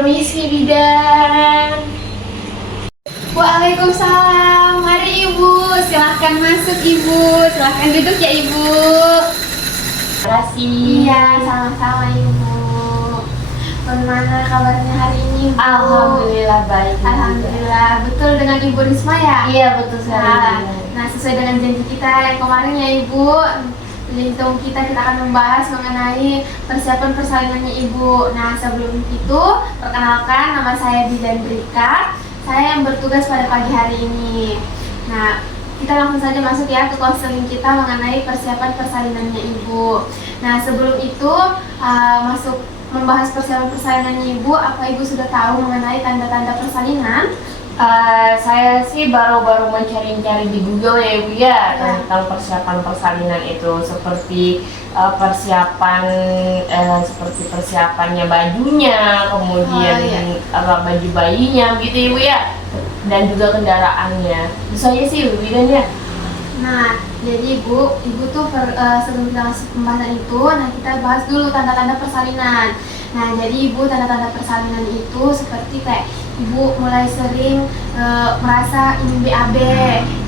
Permisi, Bidan. Waalaikumsalam. Mari Ibu, silahkan masuk Ibu. Silahkan duduk ya Ibu. Terima kasih. Iya, sama-sama Ibu. Bagaimana kabarnya hari ini Ibu? Alhamdulillah baik. Alhamdulillah. Betul dengan Ibu Risma ya? Iya, betul sekali. Nah, sesuai dengan janji kita yang kemarin ya Ibu. Jadi kita akan membahas mengenai persiapan persalinannya Ibu. Nah, sebelum itu perkenalkan, nama saya Bidan Rika. Saya yang bertugas pada pagi hari ini. Nah, kita langsung saja masuk ya ke konseling kita mengenai persiapan persalinannya Ibu. Nah, sebelum itu masuk membahas persiapan persalinannya Ibu, apa Ibu sudah tahu mengenai tanda-tanda persalinan? Saya sih baru-baru mencari-cari di Google ya Ibu ya, tentang persiapan persalinan itu seperti seperti persiapannya bajunya, kemudian baju bayinya gitu Ibu ya, dan juga kendaraannya. Itu saja sih Ibu Bidan ya. Nah, jadi Ibu tuh sebelum kita masuk pembahasan itu, nah kita bahas dulu tanda-tanda persalinan. Nah, jadi Ibu tanda-tanda persalinan itu seperti kayak Ibu mulai sering merasa ingin BAB,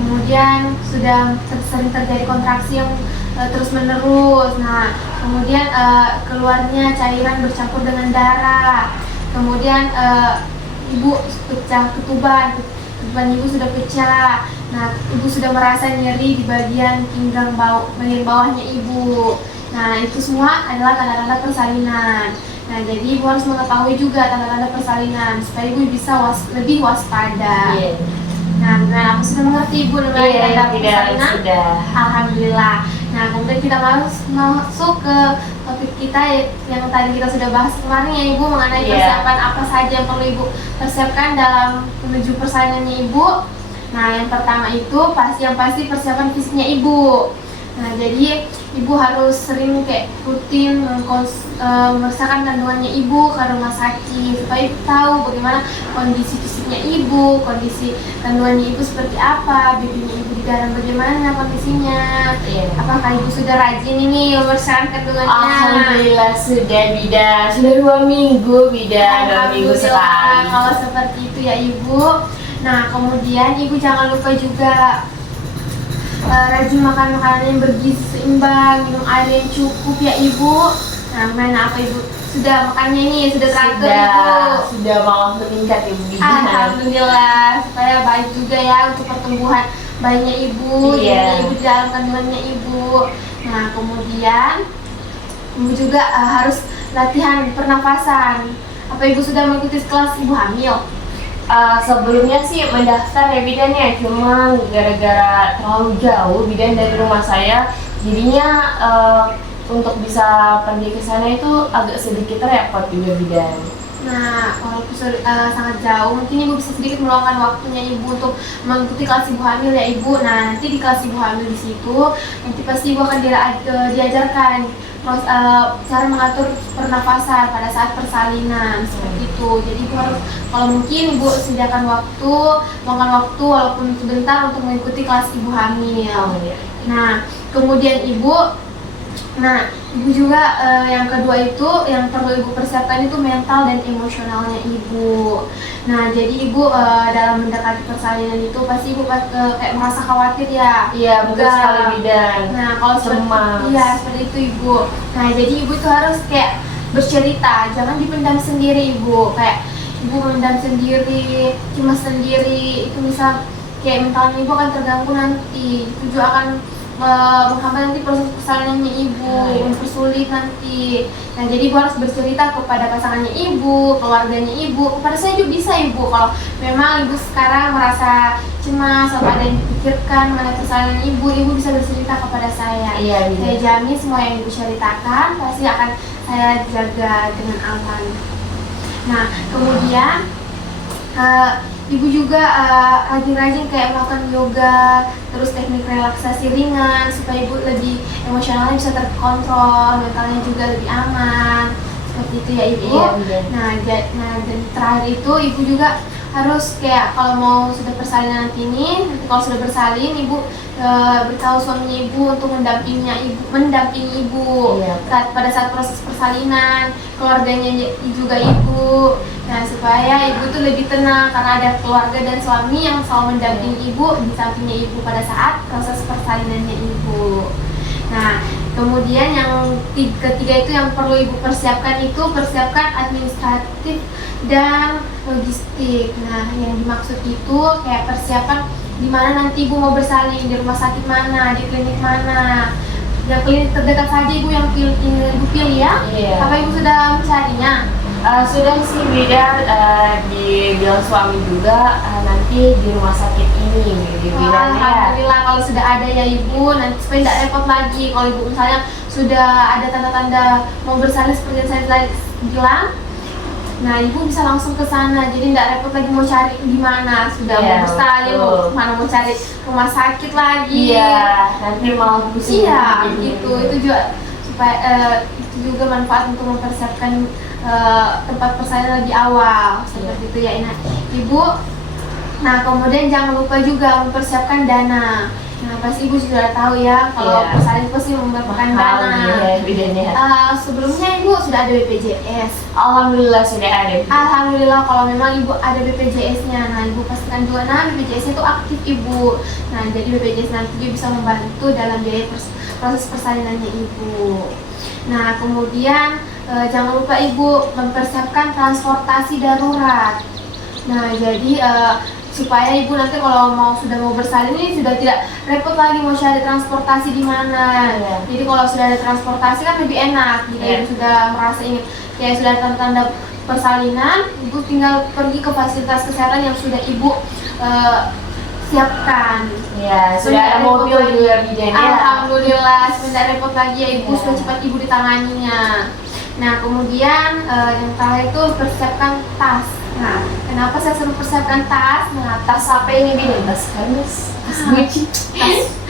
kemudian sudah sering terjadi kontraksi yang terus menerus. Nah, kemudian keluarnya cairan bercampur dengan darah. Kemudian Ibu pecah ketuban Ibu sudah pecah. Nah, Ibu sudah merasa nyeri di bagian pinggang bagian bawahnya Ibu. Nah, itu semua adalah tanda-tanda persalinan. Nah, jadi Ibu harus mengetahui juga tanda-tanda persalinan supaya Ibu bisa lebih waspada. Iya. Nah, aku sudah mengerti Ibu mengenai tanda persalinan. Sudah. Alhamdulillah. Nah, kemudian kita masuk ke topik kita yang tadi kita sudah bahas kemarin ya Ibu mengenai persiapan apa saja yang perlu Ibu persiapkan dalam menuju persalinannya Ibu. Nah, yang pertama itu pasti persiapan fisiknya Ibu. Nah, jadi Ibu harus sering kayak rutin memeriksakan kandungannya Ibu ke rumah sakit supaya Ibu tahu bagaimana kondisi fisiknya Ibu, kondisi kandungannya Ibu seperti apa, babynya Ibu di dalam bagaimana kondisinya. Apakah Ibu sudah rajin ini memeriksakan kandungannya? Alhamdulillah sudah Bidan, sudah 2 minggu Bidan, 2 minggu sekali. Kalau seperti itu ya Ibu. Nah, kemudian Ibu jangan lupa juga rajin makan makanan yang bergizi seimbang, minum air yang cukup ya Ibu. Nah, mana apa Ibu sudah makannya ini sudah teratur Ibu? Sudah malah meningkat Ibu Bidan. Alhamdulillah, supaya baik juga ya untuk pertumbuhan bayinya Ibu, jadi Ibu di dalam kandungannya Ibu. Nah, kemudian Ibu juga harus latihan pernafasan. Apa Ibu sudah mengikuti kelas Ibu hamil? Sebelumnya sih mendaftar ya Bidan ya, cuma gara-gara terlalu jauh Bidan dari rumah saya, jadinya untuk bisa pergi ke sana itu agak sedikit repot juga Bidan. Nah, walaupun sangat jauh, mungkin Ibu bisa sedikit meluangkan waktunya Ibu untuk mengikuti kelas Ibu hamil ya Ibu. Nah, nanti di kelas Ibu hamil di situ, nanti pasti Ibu akan diajarkan cara mengatur pernafasan pada saat persalinan seperti itu. Jadi Ibu harus, kalau mungkin Ibu sediakan luangkan waktu walaupun sebentar untuk mengikuti kelas Ibu hamil. Nah, kemudian Ibu juga yang kedua itu yang perlu Ibu persiapkan itu mental dan emosionalnya Ibu. Nah, jadi Ibu dalam mendekati persalinan itu pasti Ibu kayak merasa khawatir ya. Iya, betul sekali Bidan. Nah, kalau seperti itu Ibu. Nah, jadi Ibu itu harus kayak bercerita, jangan dipendam sendiri Ibu. Kayak Ibu memendam sendiri, cemas sendiri, itu misal kayak mentalnya Ibu akan terganggu nanti. Itu juga akan menghambat nanti proses persalinannya Ibu, mempersulit nanti. Nah, jadi Ibu harus bercerita kepada pasangannya Ibu, keluarganya Ibu, kepada saya juga bisa Ibu. Kalau memang Ibu sekarang merasa cemas atau ada yang dipikirkan mengenai persalinan Ibu bisa bercerita kepada saya. Saya jamin semua yang Ibu ceritakan pasti akan saya jaga dengan aman. Nah, kemudian Ibu juga rajin-rajin kayak melakukan yoga, terus teknik relaksasi ringan supaya Ibu lebih emosionalnya bisa terkontrol, mentalnya juga lebih aman. seperti itu ya ibu. Iya, Bidan. Nah dan terakhir itu ibu juga harus kayak kalau mau sudah persalinan nanti kalau sudah bersalin ibu beritahu suaminya ibu untuk mendampingi ibu Iya. pada saat proses persalinan, keluarganya juga ibu. Nah supaya ibu tuh lebih tenang karena ada keluarga dan suami yang selalu mendampingi ibu di sampingnya ibu pada saat proses persalinannya ibu. Nah kemudian yang ketiga itu yang perlu ibu persiapkan administratif dan logistik. Nah, yang dimaksud itu kayak persiapan di mana nanti ibu mau bersalin, di rumah sakit mana, di klinik mana. Yang klinik terdekat saja ibu yang ibu pilih ya. Iya. Apa ibu sudah mencarinya? Sudah sih Bidan, dibilang suami juga nanti di rumah sakit ini di Bidan ya. Alhamdulillah kalau sudah ada ya ibu, nanti supaya tidak repot lagi. Kalau ibu misalnya sudah ada tanda-tanda mau bersalin seperti yang saya tadi bilang, nah ibu bisa langsung ke sana, jadi tidak repot lagi mau cari di mana. Sudah Iya, mau bersalin, betul. mana mau cari rumah sakit lagi. Iya, nanti mau pusing. Iya, gitu. Itu juga supaya itu juga manfaat untuk mempersiapkan tempat persalinan lebih awal seperti itu ya ibu. Nah kemudian jangan lupa juga mempersiapkan dana. Nah pasti ibu sudah tahu ya kalau Iya. persalinan pasti memerlukan dana. Iya, Bidan ya. Sebelumnya ibu sudah ada BPJS. Alhamdulillah sudah ada. Alhamdulillah kalau memang ibu ada BPJS-nya, nah ibu pastikan juga BPJS-nya itu aktif ibu. Nah jadi BPJS nanti juga bisa membantu dalam biaya proses persalinannya ibu. Nah kemudian jangan lupa ibu mempersiapkan transportasi darurat. Nah jadi supaya ibu nanti kalau sudah mau bersalin ini sudah tidak repot lagi mau cari transportasi di mana. Iya. Jadi kalau sudah ada transportasi kan lebih enak. Jika Iya. ibu sudah merasa ingin kayak sudah ada tanda-tanda persalinan, ibu tinggal pergi ke fasilitas kesehatan yang sudah ibu siapkan. Ya, sudah ada mobil juga Bidan ya. Alhamdulillah, sebentar repot lagi ya ibu, Iya. supaya cepat ibu ditanganinya. Nah kemudian yang terakhir itu persiapkan tas. Nah kenapa saya suruh persiapkan tas? Nah Tas apa ini Bidan? Tas Hermes, tas Gucci.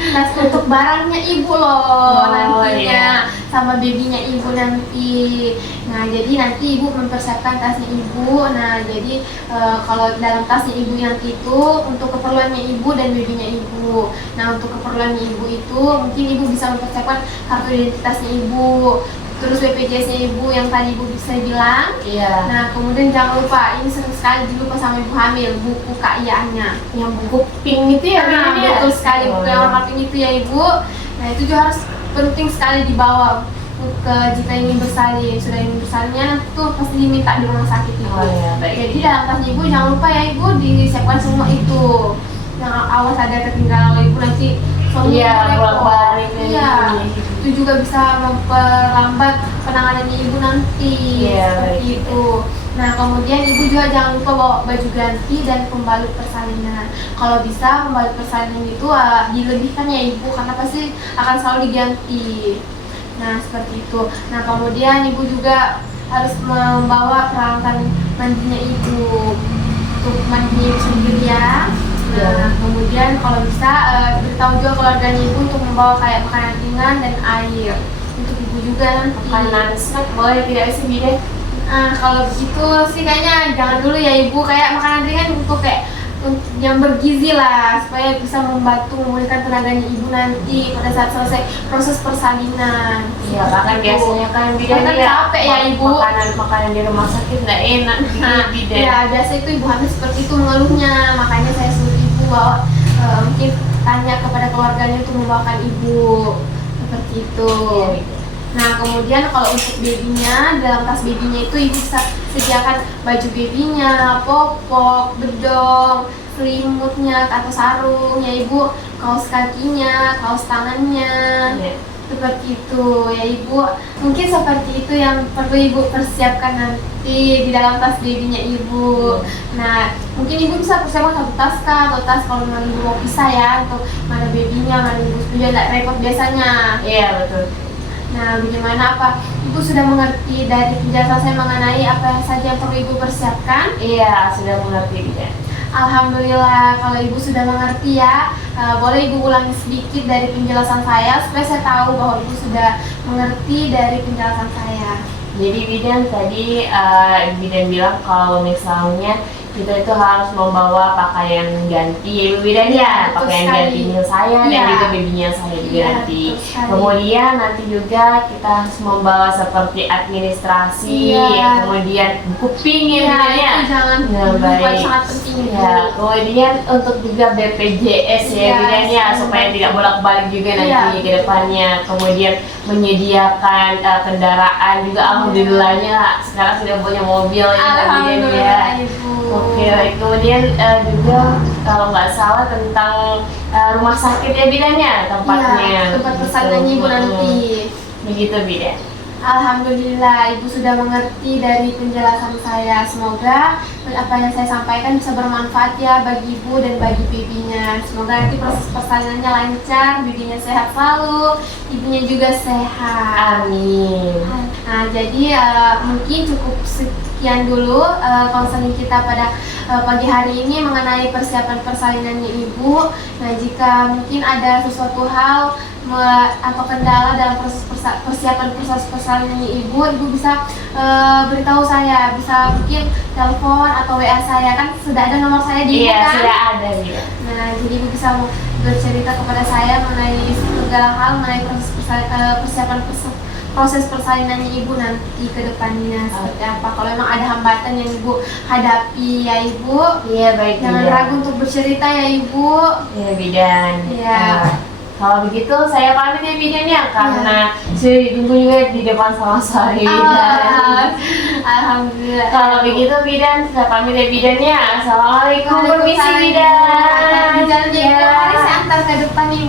tas untuk barangnya ibu loh Oh, nantinya iya. sama babynya ibu nanti. Nah jadi nanti ibu mempersiapkan tasnya ibu. Nah jadi kalau dalam tasnya ibu nanti itu untuk keperluannya ibu dan babynya ibu. Nah untuk keperluannya ibu itu mungkin ibu bisa mempersiapkan kartu identitasnya ibu, terus BPJS-nya ibu yang tadi ibu bisa bilang. Iya. Nah kemudian jangan lupa, ini sering sekali dilupa sama ibu hamil, buku KIA-nya. Yang buku pink itu ya Bidan ya. Betul sekali, buku yang warna pink itu ya ibu. Nah itu juga harus penting sekali dibawa jika ingin bersalin. Sudah ingin bersalinnya nanti tuh pasti diminta di rumah sakit ibu. Oh iya, baik. Jadi dalam tasnya ibu jangan lupa ya ibu disiapkan semua itu. Yang awas ada ketinggalan kalau ibu nanti suami Iya, ibu repot. bolak-balik Iya, itu juga bisa memperlambat penanganannya ibu nanti. Iya, Seperti baik. itu. Nah kemudian ibu juga jangan lupa bawa baju ganti dan pembalut persalinan. Kalau bisa pembalut persalinan itu dilebihkan ya ibu, karena pasti akan selalu diganti. Nah seperti itu. Nah kemudian ibu juga harus membawa peralatan mandinya ibu untuk mandinya ibu sendiri ya. Nah kemudian kalau bisa beritahu juga keluarganya ibu untuk membawa kayak makanan ringan dan air untuk ibu juga nanti. Makanan snack boleh tidak sih Bidan? Kalau begitu sih kayaknya jangan dulu ya ibu, kayak makanan ringan untuk kayak yang bergizi lah supaya bisa membantu memulihkan tenaganya ibu nanti pada saat selesai proses persalinan. Iya, bahkan biasanya kan Bidan Kan capek ya, Ibu. Makanan di rumah sakit nggak enak Nah, Bidan. ya biasa itu ibu hamil seperti itu mengeluhnya, makanya saya suruh ibu bawa mungkin tanya kepada keluarganya untuk membawakan ibu seperti itu. Iya, Bidan. Nah kemudian kalau untuk babynya, dalam tas babynya itu ibu bisa sediakan baju babynya, popok, bedong, selimutnya atau sarung ya ibu, kaos kakinya, kaos tangannya. Iya. Seperti itu ya ibu. Mungkin seperti itu yang perlu ibu persiapkan nanti di dalam tas babynya ibu. Nah mungkin ibu bisa persiapkan satu tas kah, atau tas kalau memang ibu mau pisah ya, untuk mana babynya, mana ibu biar tidak repot biasanya. Iya, betul. Nah bagaimana, apa ibu sudah mengerti dari penjelasan saya mengenai apa yang saja yang perlu ibu persiapkan? Iya, sudah mengerti Bidan. Alhamdulillah kalau ibu sudah mengerti ya. Boleh ibu ulangi sedikit dari penjelasan saya supaya saya tahu bahwa ibu sudah mengerti dari penjelasan saya. Jadi bidan tadi bidan bilang kalau misalnya kita itu harus membawa pakaian ganti ya Ibu Bidan ya, Betul pakaian sekali. gantinya saya dan Iya. juga babynya saya juga Iya, nanti. betul sekali. Kemudian nanti juga kita harus membawa seperti administrasi, Iya. kemudian buku pin ya Iya, Bidan ya. itu jangan Nah, lupa, baik. sangat penting Ibu. Ya, kemudian untuk juga BPJS ya Iya, Bidan ya, sangat supaya penting. tidak bolak-balik juga Iya, nanti ke depannya. Kemudian menyediakan kendaraan juga, alhamdulillahnya sekarang sudah punya mobil ya Bidan ya. Alhamdulillah Ibu. Oke, baik. Kemudian juga kalau nggak salah tentang rumah sakit ya Bidannya tempatnya. Iya, tempat persalinannya Ibu nanti. Begitu Bidan. Alhamdulillah Ibu sudah mengerti dari penjelasan saya. Semoga apa yang saya sampaikan bisa bermanfaat ya bagi Ibu dan bagi bibinya. Semoga nanti proses persalinannya lancar, bibinya sehat selalu, ibunya juga sehat. Amin. Nah, jadi mungkin cukup sekian dulu konseling kita pada pagi hari ini mengenai persiapan persalinannya Ibu. Nah, jika mungkin ada sesuatu hal atau kendala dalam proses persiapan proses persalinannya Ibu bisa beritahu saya, bisa mungkin telepon atau WA saya, kan sudah ada nomor saya di Ibu Iya, kan? sudah ada Bidan. Nah, jadi Ibu bisa bercerita kepada saya mengenai segala hal mengenai persiapan proses persalinannya Ibu nanti ke depannya seperti apa. Kalau memang ada hambatan yang Ibu hadapi ya Ibu, Iya, baik jangan Bidan. ragu untuk bercerita ya Ibu. Iya Bidan. Iya. Kalau begitu saya pamit ya Bidan ya, karena sudah ditunggu juga di depan sama Sari Bidan. Alhamdulillah. Kalau begitu Bidan, saya pamit ya Bidan ya. Assalamualaikum, permisi Bidan. Jalan Ibu, mari saya antar ke depan Ibu.